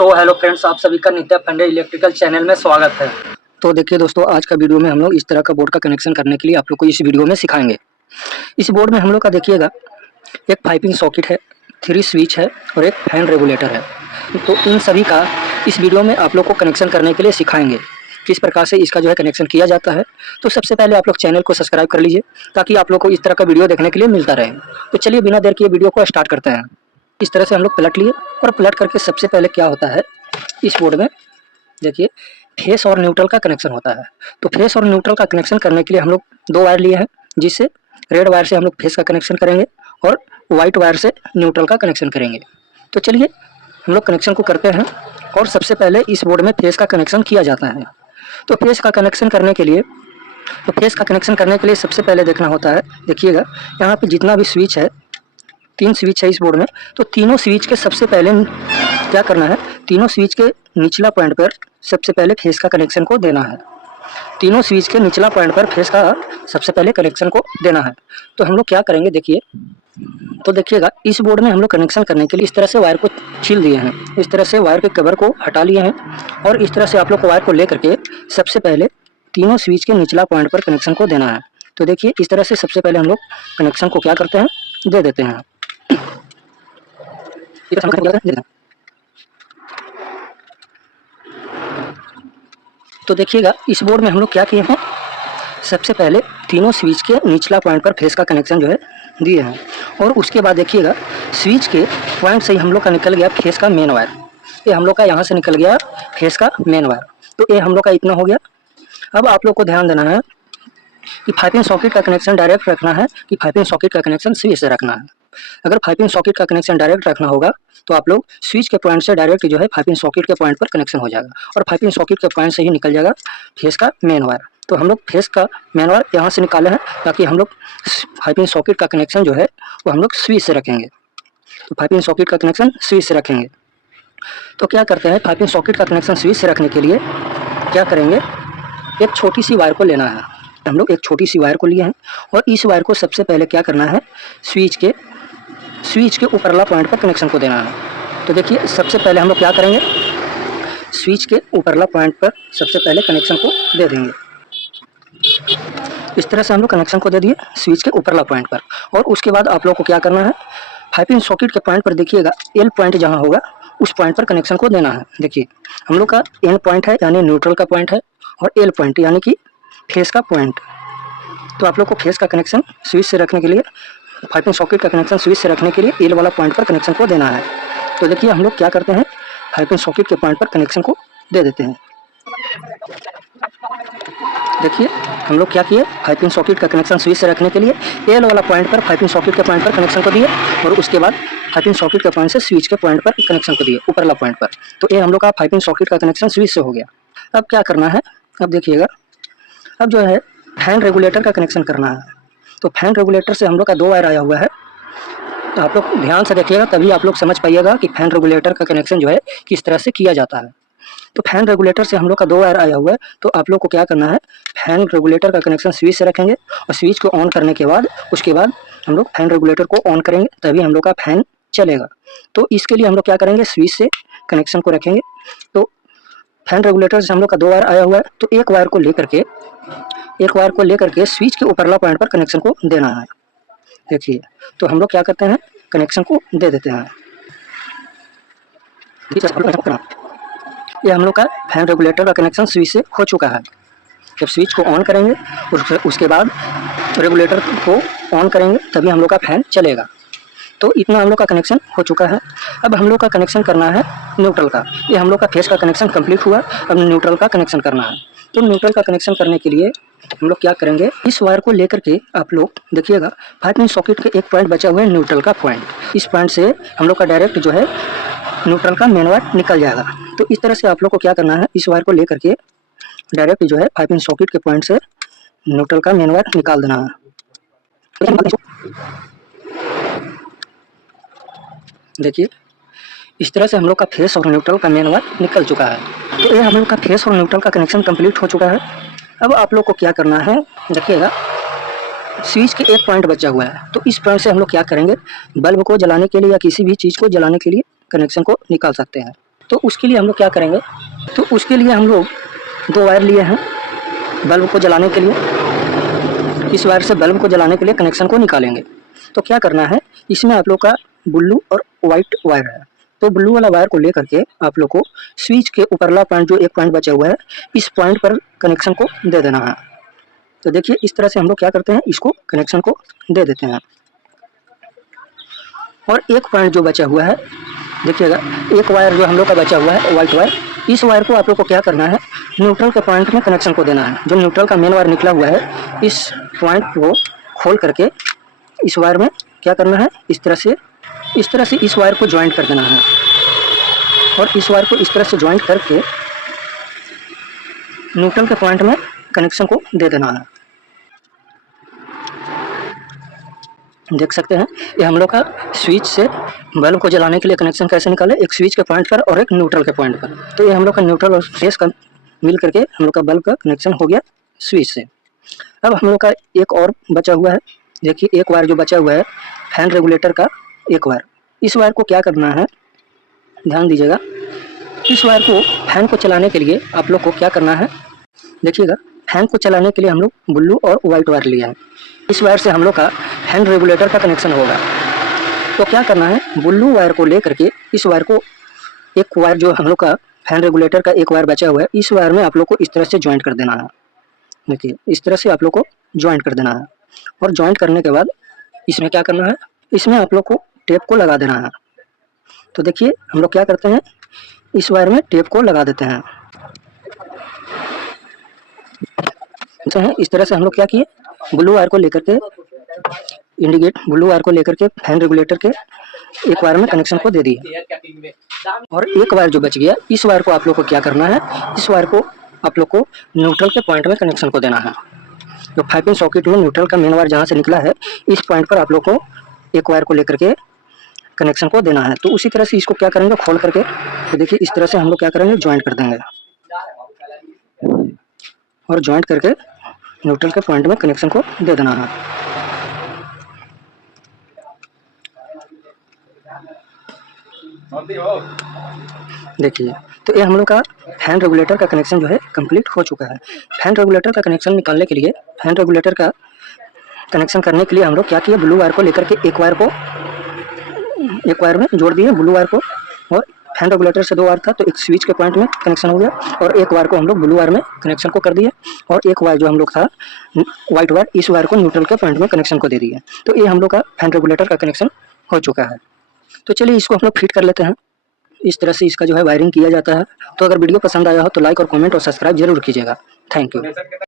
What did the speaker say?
Hello friends, आप सभी का नित्या पांडे इलेक्ट्रिकल चैनल में स्वागत है। तो देखिए दोस्तों, आज का वीडियो में हम लोग इस तरह का बोर्ड का कनेक्शन करने के लिए आप लोग को इस वीडियो में सिखाएंगे। इस बोर्ड में हम लोग का देखिएगा एक पाइपिंग सॉकेट है, 3 स्विच है और एक फैन रेगुलेटर है। तो इन सभी का इस वीडियो में आप लोग को कनेक्शन करने के लिए सिखाएंगे, किस प्रकार से इसका जो है कनेक्शन किया जाता है। तो सबसे पहले आप लोग चैनल को सब्सक्राइब कर लीजिए ताकि आप लोग को इस तरह का वीडियो देखने के लिए मिलता रहे। तो चलिए बिना देर किए वीडियो को स्टार्ट करते हैं। इस तरह से हम लोग पलट लिए और पलट करके सबसे पहले क्या होता है, इस बोर्ड में देखिए फेस और न्यूट्रल का कनेक्शन होता है। तो फेस और न्यूट्रल का कनेक्शन करने के लिए हम लोग 2 वायर लिए हैं, जिससे रेड वायर से हम लोग फेस का कनेक्शन करेंगे और वाइट वायर से न्यूट्रल का कनेक्शन करेंगे। तो चलिए हम लोग कनेक्शन को करते हैं। और सबसे पहले इस बोर्ड में फेस का कनेक्शन किया जाता है। तो फेस का कनेक्शन करने के लिए सबसे पहले देखना होता है, देखिएगा यहाँ पे जितना भी स्विच है, 3 स्विच है इस बोर्ड में। तो तीनों स्विच के सबसे पहले क्या करना है, तीनों स्विच के निचला पॉइंट पर सबसे पहले फेस का कनेक्शन को देना है। तीनों स्विच के निचला पॉइंट पर फेस का सबसे पहले कनेक्शन को देना है। तो हम लोग क्या करेंगे, देखिए तो देखिएगा इस बोर्ड में हम लोग कनेक्शन करने के लिए इस तरह से वायर को छील दिए हैं, इस तरह से वायर के कवर को हटा लिए हैं और इस तरह से आप लोग को वायर को लेकर के सबसे पहले तीनों स्विच के निचला पॉइंट पर कनेक्शन को देना है। तो देखिए इस तरह से सबसे पहले हम लोग कनेक्शन को क्या करते हैं, दे देते हैं। तो देखिएगा इस बोर्ड में हम लोग क्या किए हैं, सबसे पहले तीनों स्विच के निचला पॉइंट पर फेस का कनेक्शन जो है दिए हैं। और उसके बाद देखिएगा स्विच के पॉइंट से ही हम लोग का निकल गया फेस का मेन वायर। ये हम लोग का यहाँ से निकल गया फेस का मेन वायर। तो ये हम लोग का इतना हो गया। अब आप लोग को ध्यान देना है कि पाइपिंग सॉकेट का कनेक्शन डायरेक्ट रखना है कि पाइपिंग सॉकेट का कनेक्शन स्विच से रखना है। अगर पाइपिंग सॉकेट का कनेक्शन डायरेक्ट रखना होगा तो आप लोग स्विच के पॉइंट से डायरेक्ट जो है पाइपिंग सॉकेट के पॉइंट पर कनेक्शन हो जाएगा और पाइपिंग सॉकेट के पॉइंट से ही निकल जाएगा फेस का मेन वायर। तो हम लोग फेस का मेन वायर यहाँ से निकाले हैं ताकि हम लोग पाइपिंग सॉकेट का कनेक्शन जो है वो हम लोग स्विच से रखेंगे। तो पाइपिंग सॉकेट का कनेक्शन स्विच से रखेंगे। तो क्या करते हैं, पाइपिंग सॉकेट का कनेक्शन स्विच से रखने के लिए क्या करेंगे, एक छोटी सी वायर को लेना है। हम लोग एक छोटी सी वायर को लिए हैं और इस वायर को सबसे पहले क्या करना है, स्विच के ऊपरला पॉइंट पर कनेक्शन को देना है। तो देखिए सबसे पहले हम लोग क्या करेंगे, स्विच के ऊपरला पॉइंट पर सबसे पहले कनेक्शन को दे देंगे। इस तरह से हम लोग कनेक्शन को दे दिए स्विच के ऊपरला पॉइंट पर। और उसके बाद आप लोग को क्या करना है, पाइपिंग सॉकेट के पॉइंट पर देखिएगा एल पॉइंट जहाँ होगा उस पॉइंट पर कनेक्शन को देना है। देखिए हम लोग का एन पॉइंट है यानी न्यूट्रल का पॉइंट है और एल पॉइंट यानी कि फेस का पॉइंट। तो आप लोग को फेस का कनेक्शन स्विच से रखने के लिए, पाइपिंग सॉकेट का कनेक्शन स्विच से रखने के लिए एल वाला पॉइंट पर कनेक्शन को देना है। तो देखिए हम लोग क्या करते हैं, पाइपिंग सॉकेट के पॉइंट पर कनेक्शन को दे देते हैं। देखिए हम लोग क्या किए, पाइपिंग सॉकेट का कनेक्शन स्विच से रखने के लिए एल वाला पॉइंट पर पाइपिंग सॉकेट के पॉइंट पर कनेक्शन को दिए और उसके बाद पाइपिंग सॉकेट के पॉइंट से स्विच के पॉइंट पर कनेक्शन को दिए ऊपरला पॉइंट पर। तो ये हम लोग का पाइपिंग सॉकेट का कनेक्शन स्विच से हो गया। अब क्या करना है, अब देखिएगा अब जो है फैन रेगुलेटर का कनेक्शन करना है। तो फैन रेगुलेटर से हम लोग का 2 वायर आया हुआ है। तो आप लोग ध्यान से देखिएगा तभी आप लोग समझ पाइएगा कि फैन रेगुलेटर का कनेक्शन जो है किस तरह से किया जाता है। तो फैन रेगुलेटर से हम लोग का 2 वायर आया हुआ है। तो आप लोग को क्या करना है, फैन रेगुलेटर का कनेक्शन स्विच से रखेंगे और स्विच को ऑन करने के बाद उसके बाद हम लोग फैन रेगुलेटर को ऑन करेंगे तभी हम लोग का फैन चलेगा। तो इसके लिए हम लोग क्या करेंगे, स्विच से कनेक्शन को रखेंगे। तो फैन रेगुलेटर से हम लोग का 2 वायर आया हुआ है। तो एक वायर को लेकर के स्विच के ऊपरला पॉइंट पर कनेक्शन को देना है। देखिए तो हम लोग क्या करते हैं, कनेक्शन को दे देते हैं। ये हम लोग का फैन रेगुलेटर का कनेक्शन स्विच से हो चुका है। जब स्विच को ऑन करेंगे उसके बाद रेगुलेटर को ऑन करेंगे तभी हम लोग का फैन चलेगा। तो इतना हम लोग का कनेक्शन हो चुका है। अब हम लोग का कनेक्शन करना है न्यूट्रल का। ये हम लोग का फेस का कनेक्शन कंप्लीट हुआ, अब न्यूट्रल का कनेक्शन करना है। तो न्यूट्रल का कनेक्शन करने के लिए हम लोग क्या करेंगे, इस वायर को लेकर के आप लोग देखिएगा पाइपिंग सॉकेट के एक पॉइंट बचा हुआ है न्यूट्रल का पॉइंट। इस पॉइंट से हम लोग का डायरेक्ट जो है न्यूट्रल का मेन वायर निकल जाएगा। तो इस तरह से आप लोग को क्या करना है, इस वायर को लेकर के डायरेक्ट जो है पाइपिंग सॉकेट के पॉइंट से न्यूट्रल का मेन वायर निकाल देना है। देखिए इस तरह से हम लोग का फेस और न्यूट्रल का मेन वायर निकल चुका है। तो ये हम लोग का फेस और न्यूट्रल का कनेक्शन कंप्लीट हो चुका है। अब आप लोग को क्या करना है, देखिएगा स्विच के एक पॉइंट बचा हुआ है। तो इस पॉइंट से हम लोग क्या करेंगे, बल्ब को जलाने के लिए या किसी भी चीज़ को जलाने के लिए कनेक्शन को निकाल सकते हैं। तो उसके लिए हम लोग क्या करेंगे, तो उसके लिए हम लोग 2 वायर लिए हैं बल्ब को जलाने के लिए। इस वायर से बल्ब को जलाने के लिए कनेक्शन को निकालेंगे। तो क्या करना है, इसमें आप लोग का ब्लू और वाइट वायर है, तो ब्लू वाला वायर को लेकर के आप लोग को स्विच के ऊपरला पॉइंट जो एक पॉइंट बचा हुआ है, इस पॉइंट पर कनेक्शन को दे देना है। तो देखिए इस तरह से हम लोग क्या करते हैं, इसको कनेक्शन को दे देते हैं। और एक पॉइंट जो बचा हुआ है, देखिएगा एक वायर जो हम लोग का बचा हुआ है वाइट वायर, इस वायर को आप लोग को क्या करना है, न्यूट्रल के पॉइंट में कनेक्शन को देना है। जो न्यूट्रल का मेन वायर निकला हुआ है, इस पॉइंट को खोल करके इस वायर में क्या करना है, इस तरह से इस वायर को ज्वाइंट कर देना है। और इस वायर को इस तरह से ज्वाइंट करके न्यूट्रल के पॉइंट में कनेक्शन को दे देना है। देख सकते हैं ये हम लोग का स्विच से बल्ब को जलाने के लिए कनेक्शन कैसे निकाले, एक स्विच के पॉइंट पर और एक न्यूट्रल के पॉइंट पर। तो ये हम लोग का न्यूट्रल और फेस का मिल करके हम लोग का बल्ब का कनेक्शन हो गया स्विच से। अब हम लोग का एक और बचा हुआ है, देखिए एक वायर जो बचा हुआ है फैन रेगुलेटर का एक वायर। इस वायर को क्या करना है, ध्यान दीजिएगा, इस वायर को फैन को चलाने के लिए आप लोग को क्या करना है, देखिएगा फैन को चलाने के लिए हम लोग ब्लू और वाइट वायर लिए हैं। इस वायर से हम लोग का फैन रेगुलेटर का कनेक्शन होगा। तो क्या करना है, ब्लू वायर को लेकर के इस वायर को, एक वायर जो हम लोग का फैन रेगुलेटर का एक वायर बचा हुआ है, इस वायर में आप लोग को इस तरह से ज्वाइंट कर देना है। देखिए इस तरह से आप लोग को ज्वाइंट कर देना है। और ज्वाइंट करने के बाद इसमें क्या करना है, इसमें आप लोग को टेप को लगा देना है। तो देखिए हम लोग क्या करते हैं, इस वायर में टेप को लगा देते हैं। इस तरह से हम लोग क्या किए, ब्लू वायर को लेकर के ब्लू वायर को लेकर के फैन रेगुलेटर के एक वायर में कनेक्शन को दे दिए। और एक वायर जो बच गया, इस वायर को आप लोग को क्या करना है, इस वायर को आप लोग को न्यूट्रल के पॉइंट में कनेक्शन को देना है। तो 5 पिन सॉकेट में न्यूट्रल का मेन वायर जहाँ से निकला है, इस पॉइंट पर आप लोग को एक वायर को लेकर के कनेक्शन को देना है। तो उसी तरह से इसको क्या करेंगे, खोल करके, तो देखिए इस तरह से हम लोग क्या करेंगे, ज्वाइंट कर देंगे। और ज्वाइंट करके न्यूट्रल के पॉइंट में कनेक्शन को दे देना है। देखिए तो ये हम लोग का फैन रेगुलेटर का कनेक्शन जो है कंप्लीट हो चुका है। फैन रेगुलेटर का कनेक्शन निकालने के लिए, फैन रेगुलेटर का कनेक्शन करने के लिए हम लोग क्या किए, ब्लू वायर को लेकर के एक वायर में जोड़ दिए ब्लू वायर को। और फैन रेगुलेटर से 2 वायर था, तो एक स्विच के पॉइंट में कनेक्शन हो गया, और एक वायर को हम लोग ब्लू वायर में कनेक्शन को कर दिए। और एक वायर जो हम लोग था वाइट वायर, इस वायर को न्यूट्रल के पॉइंट में कनेक्शन को दे दिए। तो ये हम लोग का फैन रेगुलेटर का कनेक्शन हो चुका है। तो चलिए इसको हम लोग फिट कर लेते हैं। इस तरह से इसका जो है वायरिंग किया जाता है। तो अगर वीडियो पसंद आया हो तो लाइक और कमेंट और सब्सक्राइब जरूर कीजिएगा। Thank you.